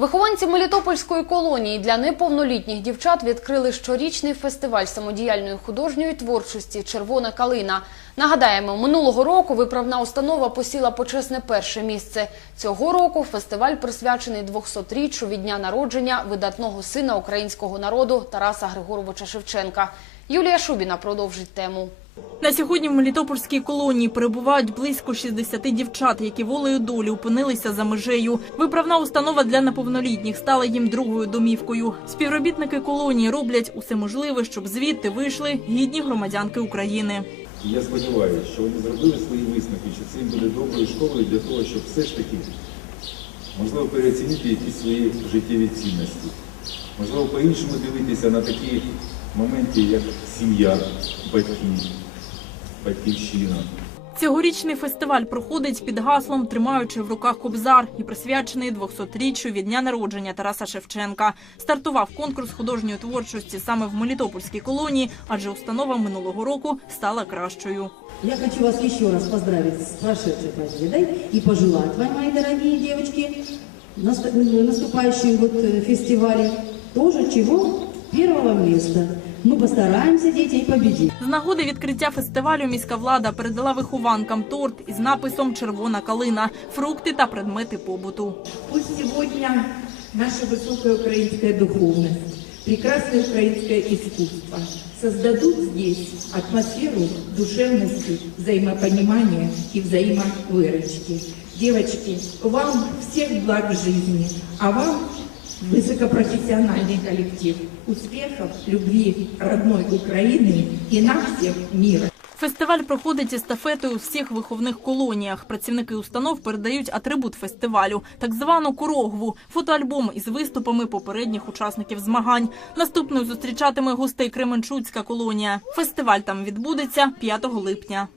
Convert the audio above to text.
Вихованці Мелітопольської колонії для неповнолітніх дівчат відкрили щорічний фестиваль самодіяльної художньої творчості Червона калина. Нагадаємо, минулого року виправна установа посіла почесне перше місце. Цього року фестиваль присвячений 200-річчю від дня народження видатного сина українського народу Тараса Григоровича Шевченка. Юлія Шубіна продовжить тему. На сьогодні в Мелітопольській колонії перебувають близько 60 дівчат, які волею долі опинилися за межею. Виправна установа для неповнолітніх стала їм другою домівкою. Співробітники колонії роблять усе можливе, щоб звідти вийшли гідні громадянки України. Я сподіваюся, що вони зробили свої висновки, що це їм буде доброю школою для того, щоб все ж таки, можливо, переоцінити якісь свої життєві цінності. Можливо, по-іншому дивитися на такі моменти, як сім'я, батьки, батьківщина. Цьогорічний фестиваль проходить під гаслом «Тримаючи в руках кобзар» і присвячений 200-річчю від дня народження Тараса Шевченка. Стартував конкурс художньої творчості саме в Мелітопольській колонії, адже установа минулого року стала кращою. Я хочу вас еще раз поздравить с прошедшей победой и пожелать вам, мои дорогие девочки, наст- наступающим вот э, фестивале тоже чего? Первого места. Мы постараемся, дети, и победить. З нагоди відкриття фестивалю міська влада передала вихованкам торт із написом «Червона калина», фрукти та предмети побуту. Пусть сегодня наша высокая украинская духовность, прекрасное украинское искусство создадут здесь атмосферу душевности, взаимопонимания и взаимовыручки. Девочки, вам всех благ в жизни, а вам высокопрофессиональный коллектив. Успехов, любви родной Украины и нам всех мира. Фестиваль проходить естафетою у всіх виховних колоніях. Працівники установ передають атрибут фестивалю – так звану корогву – фотоальбом із виступами попередніх учасників змагань. Наступною зустрічатиме гостей Кременчуцька колонія. Фестиваль там відбудеться 5 липня.